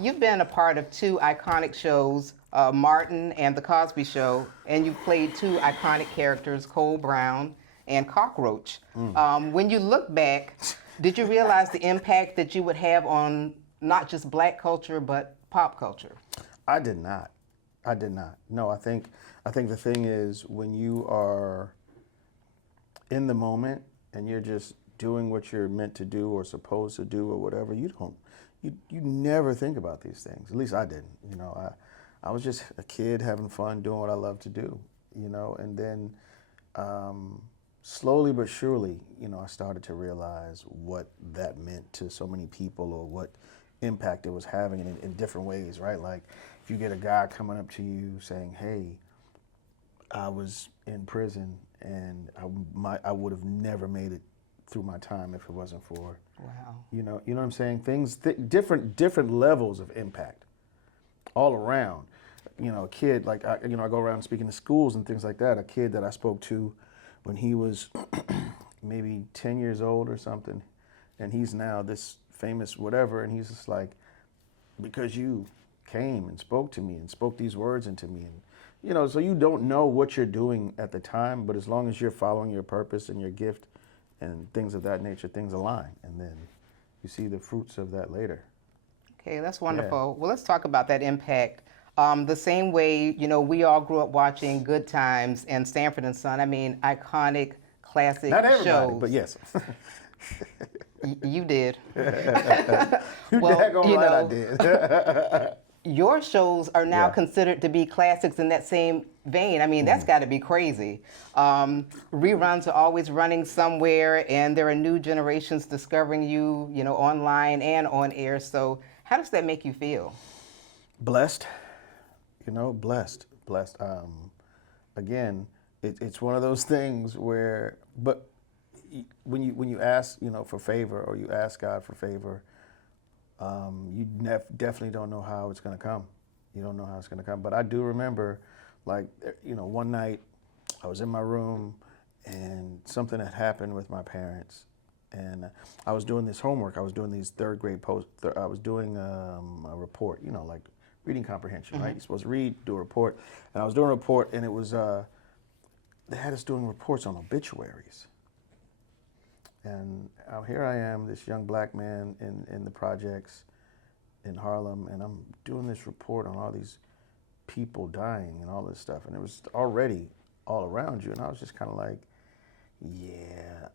You've been a part of two iconic shows, Martin and The Cosby Show, and you've played two iconic characters, Cole Brown and Cockroach. When you look back, did you realize the impact that you would have on not just black culture, but pop culture? I did not. I did not. No, I think the thing is when you are in the moment and you're just doing what you're meant to do or supposed to do or whatever, you never think about these things. At least I didn't. I was just a kid having fun doing what I love to do, and then slowly but surely, I started to realize what that meant to so many people or what impact it was having in different ways, right? Like if you get a guy coming up to you saying, hey, I was in prison and I would have never made it through my time if it wasn't for, Wow. you know what I'm saying? Things, different levels of impact all around. A kid, like, I go around speaking to schools and things like that. A kid that I spoke to when he was maybe 10 years old or something, and he's now this famous whatever, and he's just like, because you came and spoke to me and spoke these words into me. And, so you don't know what you're doing at the time, but as long as you're following your purpose and your gift and things of that nature, things align. And then you see the fruits of that later. Okay, that's wonderful. Well, let's talk about that impact. The same way, we all grew up watching Good Times and Sanford and Son. I mean, iconic, classic Not everybody, shows. but yes. You did. You Well, daggone right I did. Your shows are now Yeah. considered to be classics in that same vein. I mean, that's got to be crazy. Reruns are always running somewhere, and there are new generations discovering you, online and on air. So how does that make you feel? Blessed, blessed. Again, it's one of those things where, but when you ask, for favor, or you ask God for favor, you definitely don't know how it's going to come. You don't know how it's going to come. But I do remember, like, one night I was in my room and something had happened with my parents. And I was doing this homework. I was doing these third grade I was doing a report, like reading comprehension, right? You're supposed to read, do a report. And I was doing a report, and it was, they had us doing reports on obituaries. And here I am, this young black man in the projects in Harlem, and I'm doing this report on all these people dying and all this stuff. And it was already all around you. And I was just kind of like, yeah.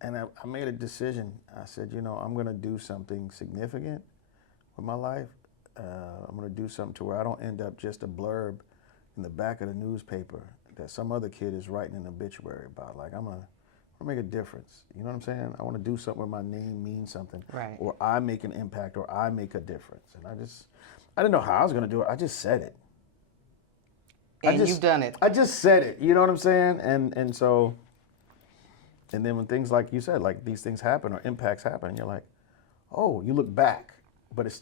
And I made a decision. I said, I'm going to do something significant with my life. I'm going to do something to where I don't end up just a blurb in the back of the newspaper that some other kid is writing an obituary about. Like, I'm going to make a difference. You know what I'm saying? I want to do something where my name means something. Right. Or I make an impact, or I make a difference. And I didn't know how I was going to do it. I just said it. And you've done it. I just said it. You know what I'm saying? And so, and then when things like you said, like these things happen or impacts happen, you're like, oh, you look back. But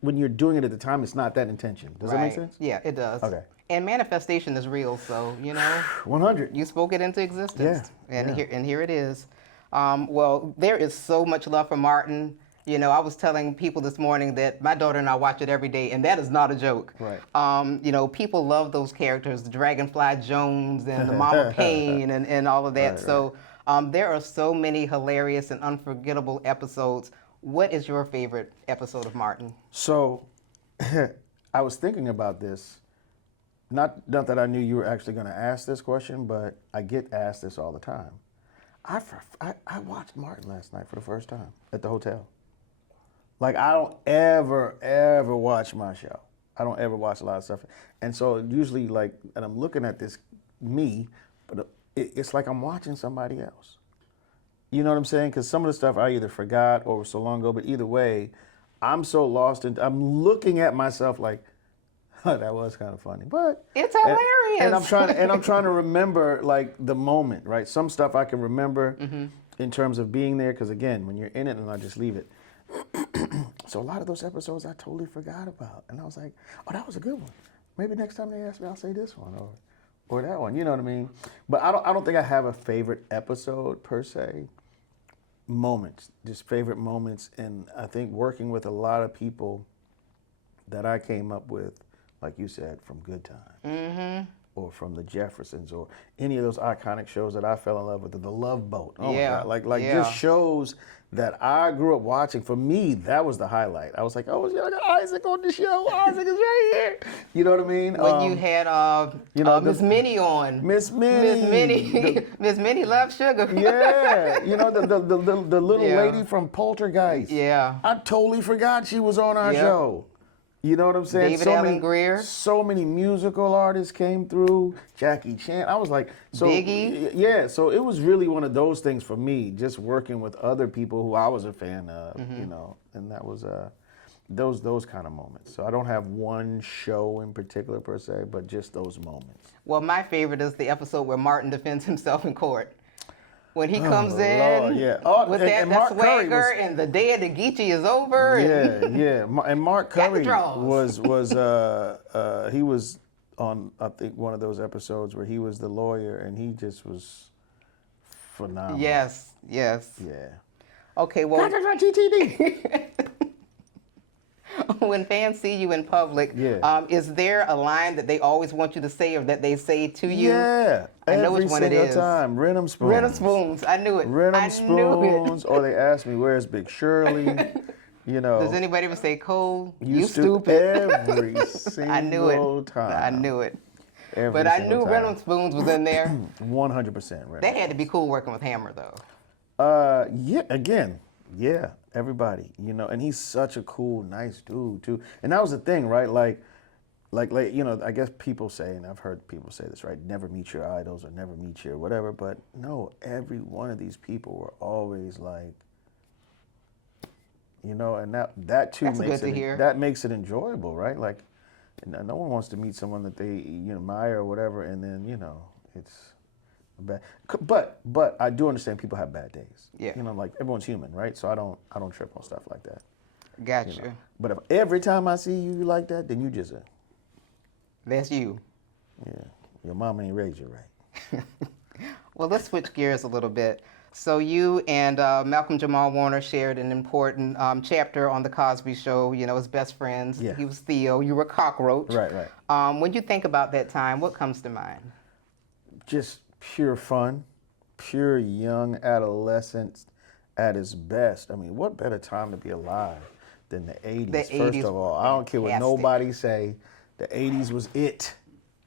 when you're doing it at the time, it's not that intention. Does that make sense? Yeah, it does. Okay. And manifestation is real, so 100. you spoke it into existence. Yeah, And yeah. here it is. Well, there is so much love for Martin. I was telling people this morning that my daughter and I watch it every day, and that is not a joke. Right. People love those characters, the Dragonfly Jones and the Mama Payne and all of that. Right, so there are so many hilarious and unforgettable episodes. What is your favorite episode of Martin? So I was thinking about this. Not that I knew you were actually going to ask this question, but I get asked this all the time. I watched Martin last night for the first time at the hotel. Like, I don't ever watch my show. I don't ever watch a lot of stuff. And so usually, like, and I'm looking at this, but it's like I'm watching somebody else. You know what I'm saying? Because some of the stuff I either forgot or was so long ago, but either way, I'm so lost in, I'm looking at myself like, that was kind of funny, but it's hilarious. And I'm trying to remember like the moment, right? Some stuff I can remember in terms of being there, because again, when you're in it, and I just leave it. So a lot of those episodes I totally forgot about, and I was like, oh, that was a good one. Maybe next time they ask me, I'll say this one or that one. You know what I mean? But I don't think I have a favorite episode per se. Moments, just favorite moments, and I think working with a lot of people that I came up with, like you said, from Good Times, or from the Jeffersons, or any of those iconic shows that I fell in love with, The Love Boat. Oh Yeah. my God, like Yeah. just shows that I grew up watching. For me, that was the highlight. I was like, oh, yeah, I got Isaac on the show. Isaac is right here. You know what I mean? When you had Miss Minnie on. Miss Minnie. Miss Minnie. Miss Minnie loves sugar. Yeah, you know the little Yeah. lady from Poltergeist. Yeah. I totally forgot she was on our Yep. show. You know what I'm saying? David Allen Greer. So many musical artists came through. Jackie Chan. I was like, so Biggie. Yeah, so it was really one of those things for me, just working with other people who I was a fan of. You know, and that was those kind of moments. So I don't have one show in particular per se, but just those moments. Well, my favorite is the episode where Martin defends himself in court. When he comes in Lord, yeah. Oh, with and that Mark Curry swagger and the day of the Geechee is over. And Yeah. And Mark Got the Curry draws. he was on, I think, one of those episodes where he was the lawyer, and he just was phenomenal. Yes. Yeah. Okay, well, GTD. when fans see you in public, Yeah. is there a line that they always want you to say or that they say to you? Yeah. I know Every which one it single is. time. Rhythm spoons. Rhythm spoons. I knew it. Rhythm I knew spoons. it. Or they ask me, where's Big Shirley? You know. Does anybody ever say, Cole, you stupid? Every single I knew it. time. I knew it. Every But I single knew time. Rhythm Spoons was in there. 100%. That had to be cool working with Hammer, though. Yeah, everybody, you know, and he's such a cool, nice dude too. And that was the thing, right? Like, you know, I guess people say, and I've heard people say this, right? Never meet your idols or never meet your whatever. But no, every one of these people were always like, you know, and that too That's makes good to hear. that makes it enjoyable, right? Like, no one wants to meet someone that they admire or whatever, and then it's. But I do understand people have bad days. Yeah. You know, like everyone's human, right? So I don't trip on stuff like that. Gotcha. You know? But if every time I see you like that, then you just That's you. your mama ain't raised you right. Well, let's switch gears a little bit. So you and Malcolm Jamal Warner shared an important chapter on the Cosby Show, you know, as best friends. Yeah. He was Theo, you were Cockroach. Right. When you think about that time, what comes to mind? Just pure fun, pure young adolescence at its best. I mean, what better time to be alive than the 80s? The First 80s of all, I don't care what fantastic. nobody say. The 80s was it.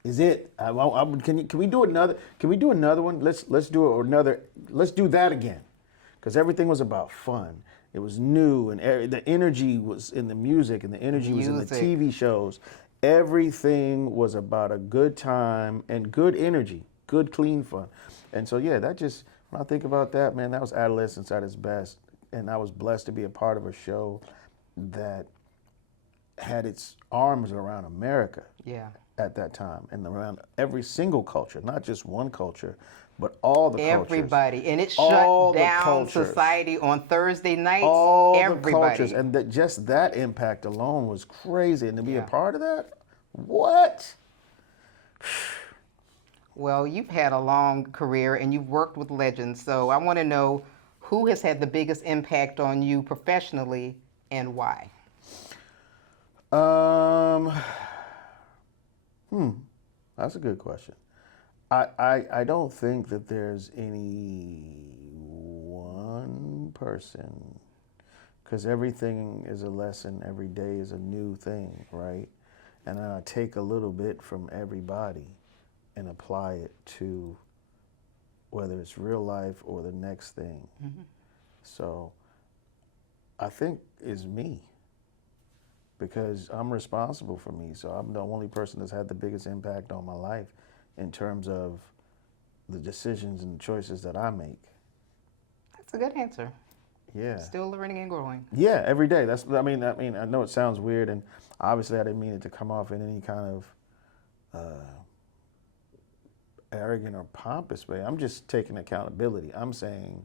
Is it? Can we do another? Can we do another one? Let's do another. Let's do that again, because everything was about fun. It was new, and the energy was in the music, and the energy was in the TV shows. Everything was about a good time and good energy, good clean fun. And so yeah, that just, when I think about that, man, that was adolescence at its best. And I was blessed to be a part of a show that had its arms around America. Yeah. At that time, and around every single culture, not just one culture, but all the cultures. Everybody. And it All shut the down cultures. society on Thursday nights. All Everybody. the cultures, and just that impact alone was crazy. And to be a Yeah. part of that, what? Well, you've had a long career and you've worked with legends, so I want to know who has had the biggest impact on you professionally and why? That's a good question. I don't think that there's any one person, because everything is a lesson, every day is a new thing, right? And then I take a little bit from everybody and apply it to whether it's real life or the next thing. Mm-hmm. So I think it's me, because I'm responsible for me. So I'm the only person that's had the biggest impact on my life in terms of the decisions and choices that I make. That's a good answer. Yeah. Still learning and growing. Yeah, every day. I mean, I know it sounds weird, and obviously I didn't mean it to come off in any kind of arrogant or pompous way. I'm just taking accountability. I'm saying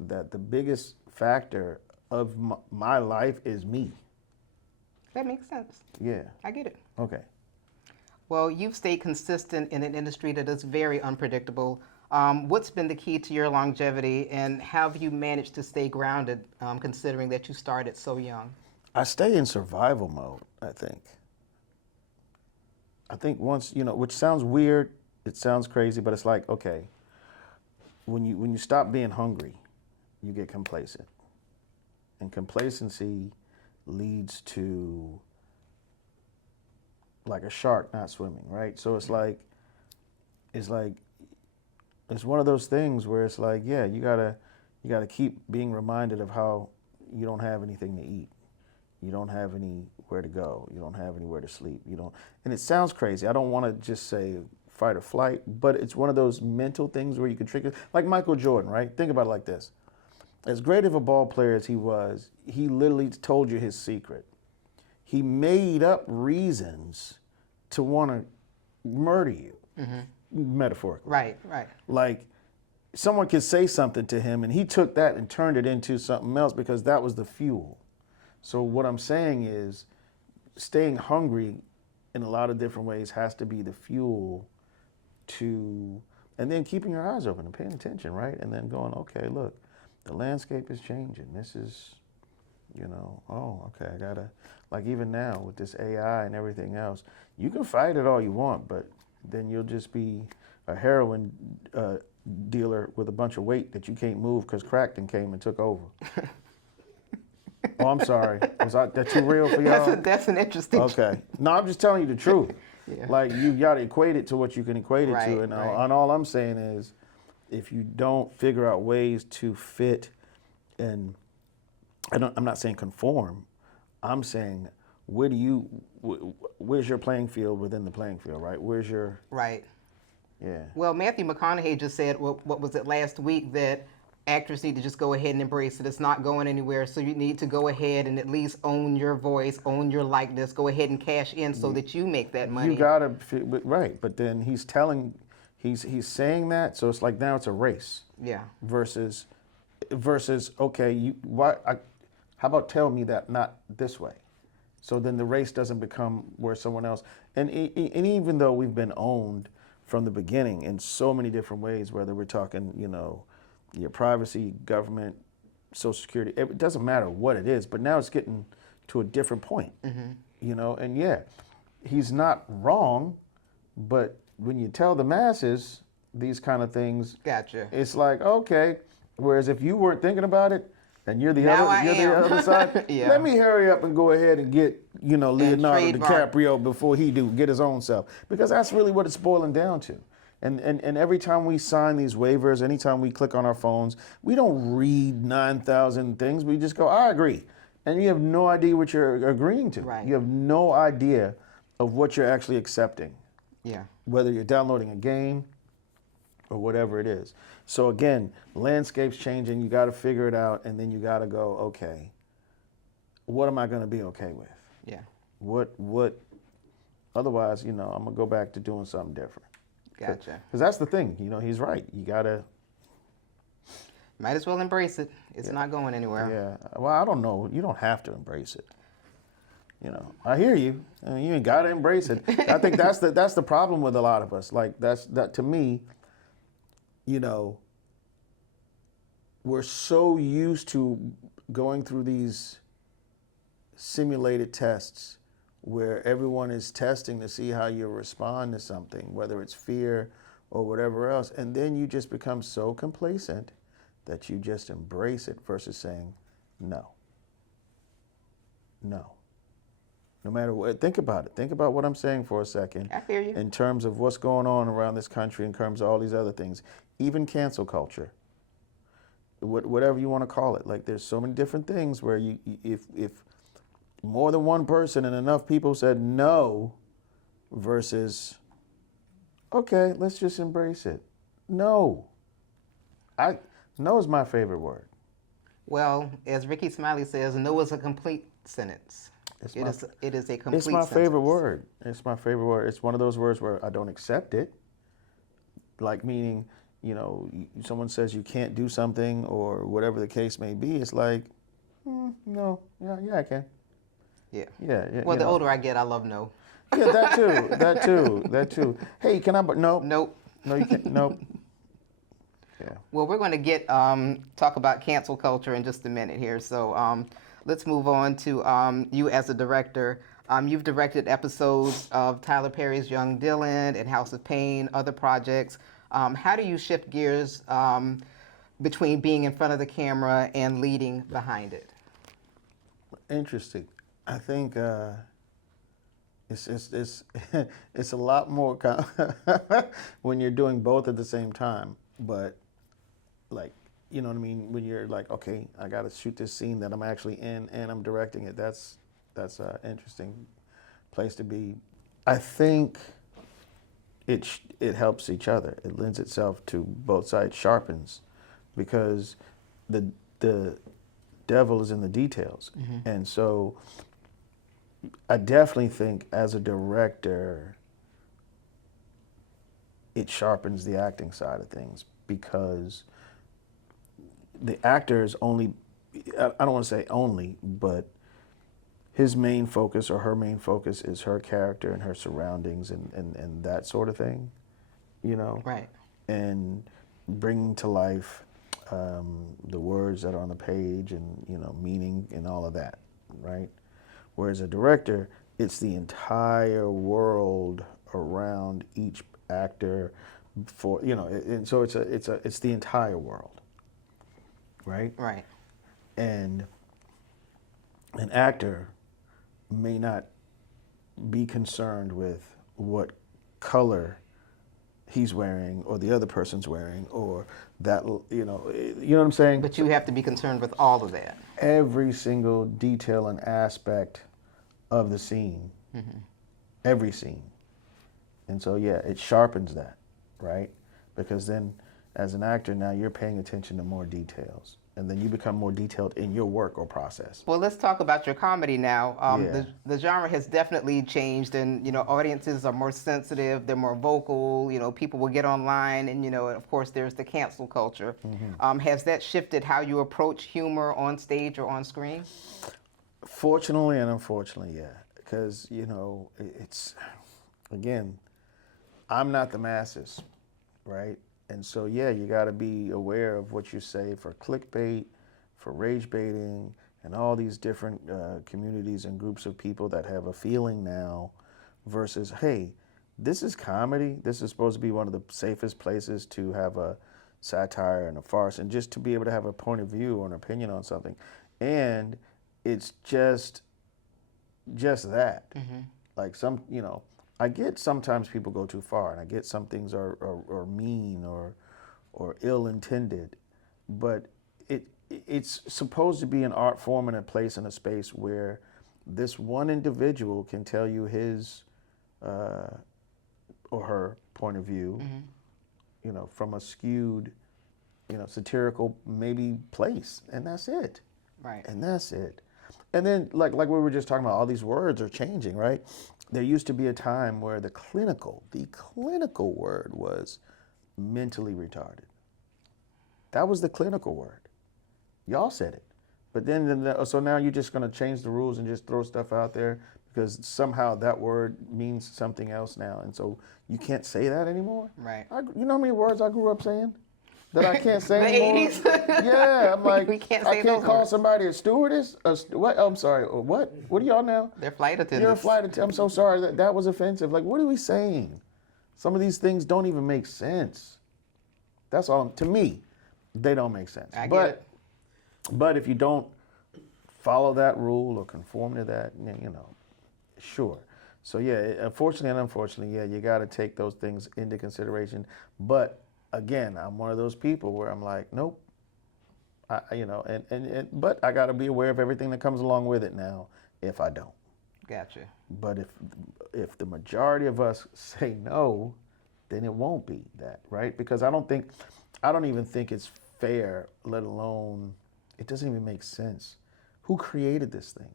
that the biggest factor of my life is me. That makes sense. Yeah. I get it. Okay. Well, you've stayed consistent in an industry that is very unpredictable. What's been the key to your longevity, and how have you managed to stay grounded, considering that you started so young? I stay in survival mode, I think. I think once, which sounds weird, it sounds crazy, but it's like, okay, when you stop being hungry, you get complacent. And complacency leads to like a shark not swimming, right? So it's one of those things where it's like, yeah, you gotta keep being reminded of how you don't have anything to eat. You don't have anywhere to go. You don't have anywhere to sleep. And it sounds crazy. I don't want to just say fight or flight, but it's one of those mental things where you can trigger, like Michael Jordan, right? Think about it like this. As great of a ball player as he was, he literally told you his secret. He made up reasons to want to murder you, metaphorically. Right. Like, someone could say something to him, and he took that and turned it into something else because that was the fuel. So what I'm saying is, staying hungry in a lot of different ways has to be the fuel to, and then keeping your eyes open and paying attention, right? And then going, okay, look, the landscape is changing. This is, oh, okay, I gotta, like even now with this AI and everything else, you can fight it all you want, but then you'll just be a heroin dealer with a bunch of weight that you can't move because Crackton came and took over. Oh, I'm sorry. Was that too real for y'all? That's an interesting. Okay. No, I'm just telling you the truth. Yeah. Like, you got to equate it to what you can equate it to. And all I'm saying is, if you don't figure out ways to fit, and I'm not saying conform, I'm saying where's your playing field within the playing field, right? Where's your... Right. Yeah. Well, Matthew McConaughey just said, what was it last week, that actors need to just go ahead and embrace it. It's not going anywhere, so you need to go ahead and at least own your voice, own your likeness, go ahead and cash in so that you make that money. You gotta, right, but then he's saying that, so it's like now it's a race. Yeah. Versus, okay, how about tell me that not this way? So then the race doesn't become where someone else, and even though we've been owned from the beginning in so many different ways, whether we're talking, your privacy, government, Social Security, it doesn't matter what it is, but now it's getting to a different point, and yeah, he's not wrong, but when you tell the masses these kind of things, gotcha, it's like, okay, whereas if you weren't thinking about it, and you're the other side, yeah. Let me hurry up and go ahead and get, Leonardo DiCaprio before he get his own self, because that's really what it's boiling down to. And every time we sign these waivers, anytime we click on our phones, we don't read 9,000 things. We just go, I agree. And you have no idea what you're agreeing to. Right. You have no idea of what you're actually accepting. Yeah. Whether you're downloading a game or whatever it is. So again, landscape's changing. You got to figure it out, and then you got to go, okay, what am I going to be okay with? Yeah. What? Otherwise, I'm going to go back to doing something different. Gotcha. Because that's the thing, he's right. You gotta. Might as well embrace it. It's not going anywhere. Yeah. Well, I don't know. You don't have to embrace it. I hear you. I mean, you ain't gotta embrace it. I think that's the problem with a lot of us. Like that to me. We're so used to going through these simulated tests where everyone is testing to see how you respond to something, whether it's fear or whatever else. And then you just become so complacent that you just embrace it versus saying, no. No. No matter what, think about it. Think about what I'm saying for a second. I hear you. In terms of what's going on around this country, in terms of all these other things, even cancel culture, whatever you want to call it. Like, there's so many different things where if more than one person and enough people said no versus, okay, let's just embrace it. No. No is my favorite word. Well, as Ricky Smiley says, no is a complete sentence. It is a complete sentence. It's my favorite word. It's my favorite word. It's one of those words where I don't accept it. Like, meaning, someone says you can't do something or whatever the case may be. It's like, no, yeah, I can. Yeah. Yeah. Well, the older I get, I love no. Yeah, that too. Hey, can I? No. Nope. No, you can't. Nope. Yeah. Well, we're going to talk about cancel culture in just a minute here. So let's move on to you as a director. You've directed episodes of Tyler Perry's Young Dylan and House of Pain, other projects. How do you shift gears between being in front of the camera and leading behind it? Interesting. I think it's it's a lot more when you're doing both at the same time. But like, you know what I mean? When you're like, okay, I got to shoot this scene that I'm actually in and I'm directing it. That's an interesting place to be. I think it helps each other. It lends itself to both sides, sharpens, because the devil is in the details. Mm-hmm. And so I definitely think as a director, it sharpens the acting side of things, because the actor is only, I don't want to say only, but his main focus or her main focus is her character and her surroundings and that sort of thing, you know? Right. And bringing to life the words that are on the page and, you know, meaning and all of that, right? Whereas a director, it's the entire world around each actor, for, you know, and so it's the entire world, right? Right. And an actor may not be concerned with what color he's wearing or the other person's wearing or that, you know what I'm saying? But you have to be concerned with all of that. Every single detail and aspect of the scene, mm-hmm. every scene. And so, yeah, it sharpens that, right? Because then as an actor now you're paying attention to more details. And then you become more detailed in your work or process. Well, let's talk about your comedy now. The genre has definitely changed, and you know, audiences are more sensitive. They're more vocal. You know, people will get online, and you know, of course, there's the cancel culture. Mm-hmm. Has that shifted how you approach humor on stage or on screen? Fortunately and unfortunately, yeah. Because you know, it's again, I'm not the masses, right? And so, yeah, you got to be aware of what you say for clickbait, for rage baiting, and all these different communities and groups of people that have a feeling now versus, hey, this is comedy. This is supposed to be one of the safest places to have a satire and a farce and just to be able to have a point of view or an opinion on something. And it's just that. Mm-hmm. Like some, you know, I get sometimes people go too far, and I get some things are mean or ill-intended, but it's supposed to be an art form and a place and a space where this one individual can tell you his or her point of view, mm-hmm. you know, from a skewed, you know, satirical maybe place, and that's it. Right. And that's it. And then, like we were just talking about, all these words are changing, right? There used to be a time where the clinical word was mentally retarded. That was the clinical word. Y'all said it. But then so now you're just going to change the rules and just throw stuff out there because somehow that word means something else now. And so you can't say that anymore? Right. You know how many words I grew up saying that I can't say the anymore? 80s? Yeah, I'm like, we can't say I can't call words. somebody a stewardess. What? I'm sorry. What? What are y'all now? They're flight attendants. You're a flight attendant. I'm so sorry. That was offensive. Like, what are we saying? Some of these things don't even make sense. That's all. To me, they don't make sense. I get it. But if you don't follow that rule or conform to that, you know, sure. So yeah, unfortunately and unfortunately, yeah, you got to take those things into consideration. But again, I'm one of those people where I'm like, nope. You know, but I got to be aware of everything that comes along with it now. If I don't, gotcha. But if the majority of us say no, then it won't be that, right? Because I don't even think it's fair. Let alone, it doesn't even make sense. Who created this thing?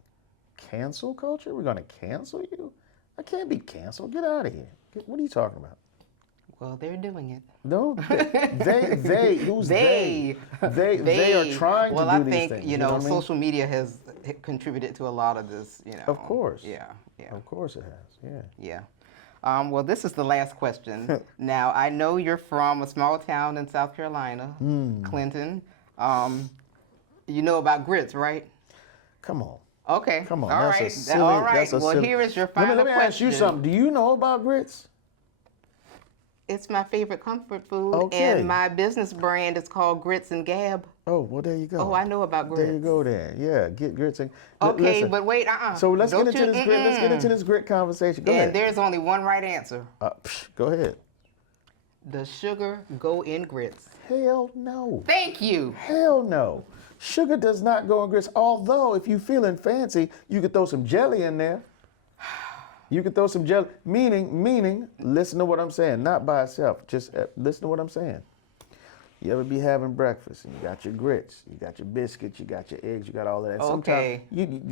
Cancel culture? We're gonna cancel you? I can't be canceled. Get out of here. What are you talking about? Well, they're doing it. No, they, who's they? They are trying to do these things. Well, I think, you know social media has contributed to a lot of this, you know. Of course. Yeah. Of course it has, yeah. Yeah. Well, this is the last question. Now, I know you're from a small town in South Carolina, Clinton. You know about grits, right? Come on. Okay. Come on. All That's a right. silly, All right. That's a Well, silly. here is your final Let me ask you question. something. Do you know about grits? It's my favorite comfort food, Okay. and my business brand is called Grits and Gab. Oh, well, there you go. Oh, I know about grits. There you go then. Yeah, get grits and Okay, listen. but wait, So let's Don't get into you- this grit. Let's get into this grit conversation. Go And ahead. there's only one right answer. Go ahead. Does sugar go in grits? Hell no. Thank you. Hell no. Sugar does not go in grits. Although, if you feeling fancy, you could throw some jelly in there. You could throw some jelly. Meaning, listen to what I'm saying. Not by itself. Just listen to what I'm saying. You ever be having breakfast and you got your grits, you got your biscuits, you got your eggs, you got all of that. Okay.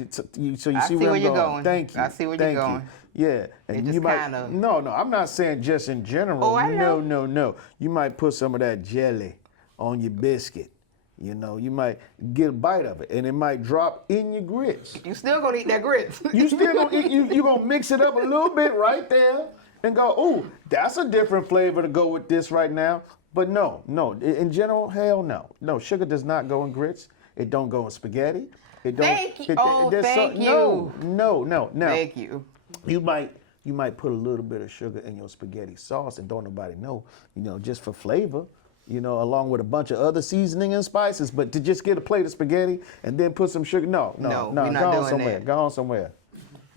So you I see where you're going. Thank you. I see where Thank you're you. going. Yeah. It And just you might, kinda- No, I'm not saying just in general. Oh, I know. No. You might put some of that jelly on your biscuit. You know, you might get a bite of it and it might drop in your grits. You still gonna eat that grits. You still gonna eat, you gonna mix it up a little bit right there and go, ooh, that's a different flavor to go with this right now. But no, in general, hell no. No, sugar does not go in grits. It don't go in spaghetti. It don't. Thank you. Thank you. No. Now, Thank you. You might put a little bit of sugar in your spaghetti sauce and don't nobody know, just for flavor. Along with a bunch of other seasoning and spices, but to just get a plate of spaghetti and then put some sugar, no, we're not go on doing somewhere, that.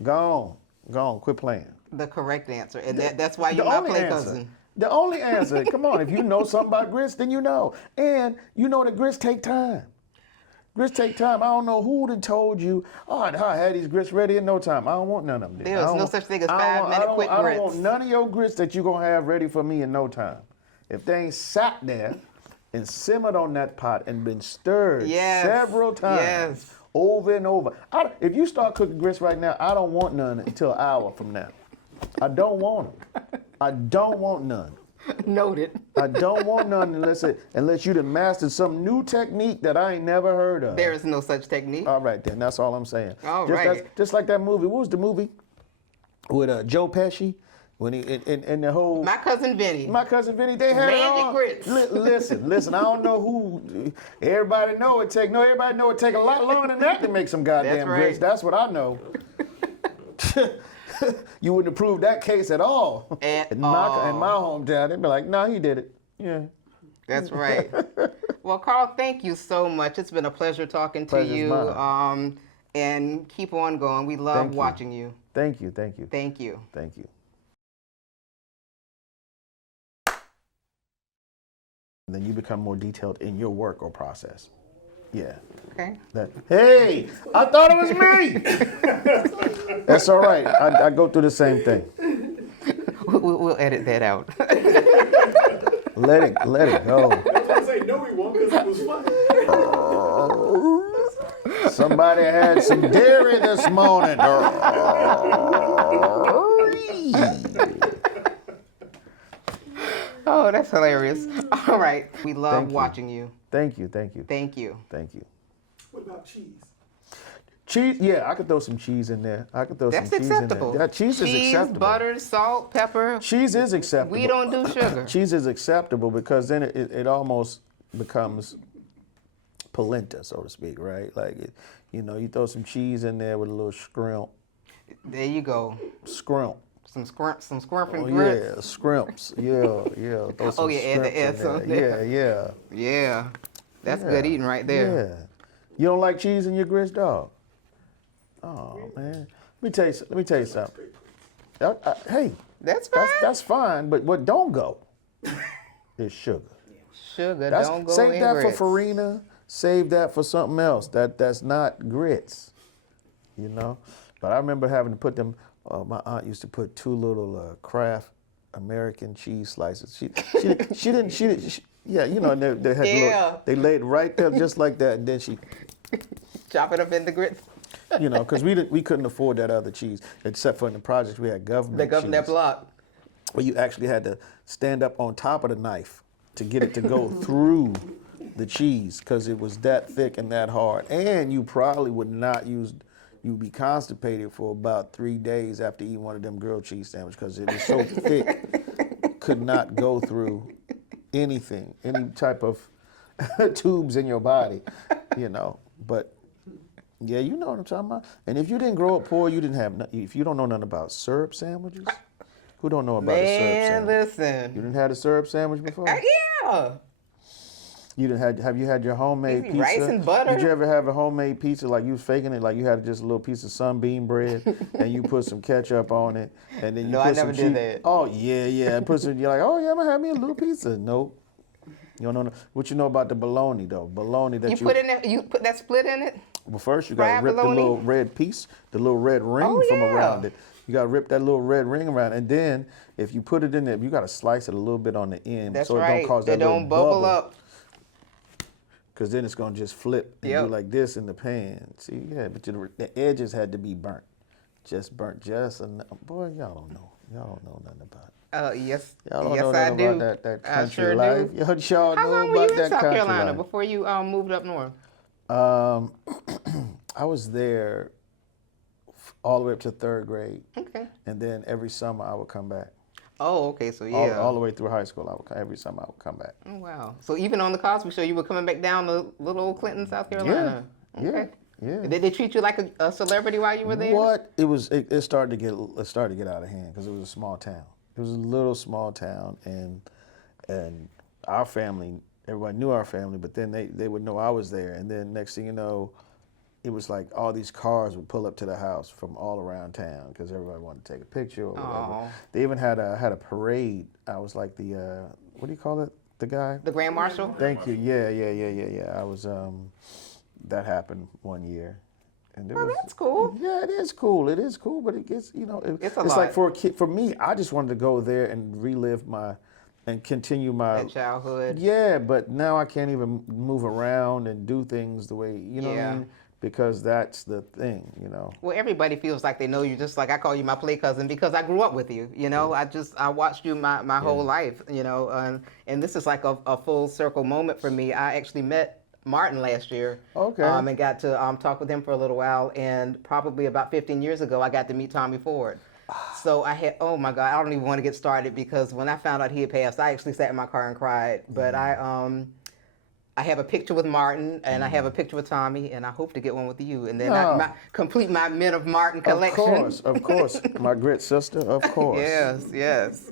go on, quit playing. The correct answer, and that's why The you're my only play answer. cousin. The only answer, come on, if you know something about grits, then you know. And you know that grits take time. Grits take time. I don't know who done told you, I had these grits ready in no time. I don't want none of them. There is no such thing as 5-minute quick I grits. don't want none of your grits that you're going to have ready for me in no time. If they ain't sat there and simmered on that pot and been stirred several times over and over. If you start cooking grits right now, I don't want none until an hour from now. I don't want them. I don't want none. Noted. I don't want none unless you done mastered some new technique that I ain't never heard of. There is no such technique. All right, then. That's all I'm saying. All just right. Just like that movie. What was the movie with Joe Pesci? When he and the whole My cousin Vinny. They had Magic it on. grits. Listen. I don't know who. Everybody know it take a lot longer than that to make some goddamn That's right. grits. That's what I know. You wouldn't have proved that case at all. In my hometown, they'd be like, "No, he did it." Yeah. That's right. Well, Carl, thank you so much. It's been a pleasure talking to Pleasure's you. mine. And keep on going. We love Thank you. watching you. Thank you. Thank you. Thank you. And then you become more detailed in your work or process. Yeah. Okay. Hey, I thought it was me. That's all right. I go through the same thing. We'll edit that out. Let it go. I was gonna say no, we won't because it was funny. Somebody had some dairy this morning. Oh, that's hilarious. All right. We love Thank you. watching you. Thank you. Thank you. Thank you. What about cheese? Cheese, yeah, I could throw some cheese in there. That's acceptable. Yeah, cheese is acceptable. Butter, salt, pepper. Cheese is acceptable. We don't do sugar. Cheese is acceptable because then it almost becomes polenta, so to speak, right? Like, you throw some cheese in there with a little scrimp. There you go. Scrimp. Some scrumping Oh, grits. yeah, scrimps. Yeah. Throw some Add the scrimps S in on there. there. Yeah. Yeah. That's good eating right there. Yeah. You don't like cheese in your grits, dog? Oh, man. Let me tell you something. Hey, That's fine. that's fine, but what don't go is sugar. Sugar don't go Save in that grits. for farina. Save that for something else. That's not grits, But I remember having to put them. My aunt used to put 2 little Kraft American cheese slices. She didn't. Yeah, they had they laid right there just like that, and then she Chop it up in the grits. because we couldn't afford that other cheese except for in the projects we had government The government cheese, block. where you actually had to stand up on top of the knife to get it to go through the cheese because it was that thick and that hard, and you probably would not use. You'd be constipated for about 3 days after eating one of them grilled cheese sandwiches because it was so thick, could not go through anything, any type of tubes in your body, But Yeah, you know what I'm talking about. And if you didn't grow up poor, you didn't have. If you don't know nothing about syrup sandwiches, who don't know about a syrup Man, sandwich? listen. You didn't had a syrup sandwich before? Yeah. You didn't had? Have you had your homemade Easy pizza? rice and butter. Did you ever have a homemade pizza like you was faking it, like you had just a little piece of sunbeam bread and you put some ketchup on it, and then you No, put I some never did that. Oh yeah. And put some. You're like, oh yeah, I'm gonna have me a little pizza. Nope. You don't know what you know about the bologna though. Bologna that You put in that, you put that split in it? Well, first you gotta fried rip bologna? the little red piece, the little red ring Oh, from yeah. around it. You gotta rip that little red ring around, and then if you put it in there, you gotta slice it a little bit on the end, That's so it right. don't cause They that little don't bubble up. Because then it's gonna just flip and Yep. do like this in the pan. See, yeah, but the edges had to be burnt, just enough. Boy, y'all don't know. Y'all don't know nothing about it. Yes, Y'all don't yes, know I nothing do. about that I country sure life. do. Y'all How know long were about you in that South country Carolina life. before you moved up north? I was there all the way up to 3rd grade, Okay. and then every summer I would come back. Oh, okay. So yeah. All the way through high school, every summer I would come back. Oh, wow. So even on the Cosby Show, you were coming back down to little old Clinton, South Carolina. Yeah, Okay. yeah. Did they treat you like a celebrity while you were there? What it started to get out of hand because it was a small town. It was a little small town, and our family, everybody knew our family, but then they would know I was there, and then next thing you know, it was like all these cars would pull up to the house from all around town because everybody wanted to take a picture or whatever. Aw. They even had a parade. I was like the what do you call it? The guy? The Grand Marshal? Thank you. Yeah. I was that happened one year. And it Oh, was, that's cool. Yeah, it is cool. It is cool, but it gets, It's a like lot. for a kid, for me, I just wanted to go there and relive and continue my That childhood. Yeah, but now I can't even move around and do things the way, what I Yeah. mean? Because that's the thing, Well, everybody feels like they know you, just like I call you my play cousin because I grew up with you. I watched you my whole life. And this is like a full circle moment for me. I actually met Martin last year. Okay. And got to talk with him for a little while. And probably about 15 years ago, I got to meet Tommy Ford. So oh my God, I don't even want to get started because when I found out he had passed, I actually sat in my car and cried. But I have a picture with Martin, and I have a picture with Tommy, and I hope to get one with you. And then I complete my Men of Martin collection. Of course. My Grits sister, of course. Yes.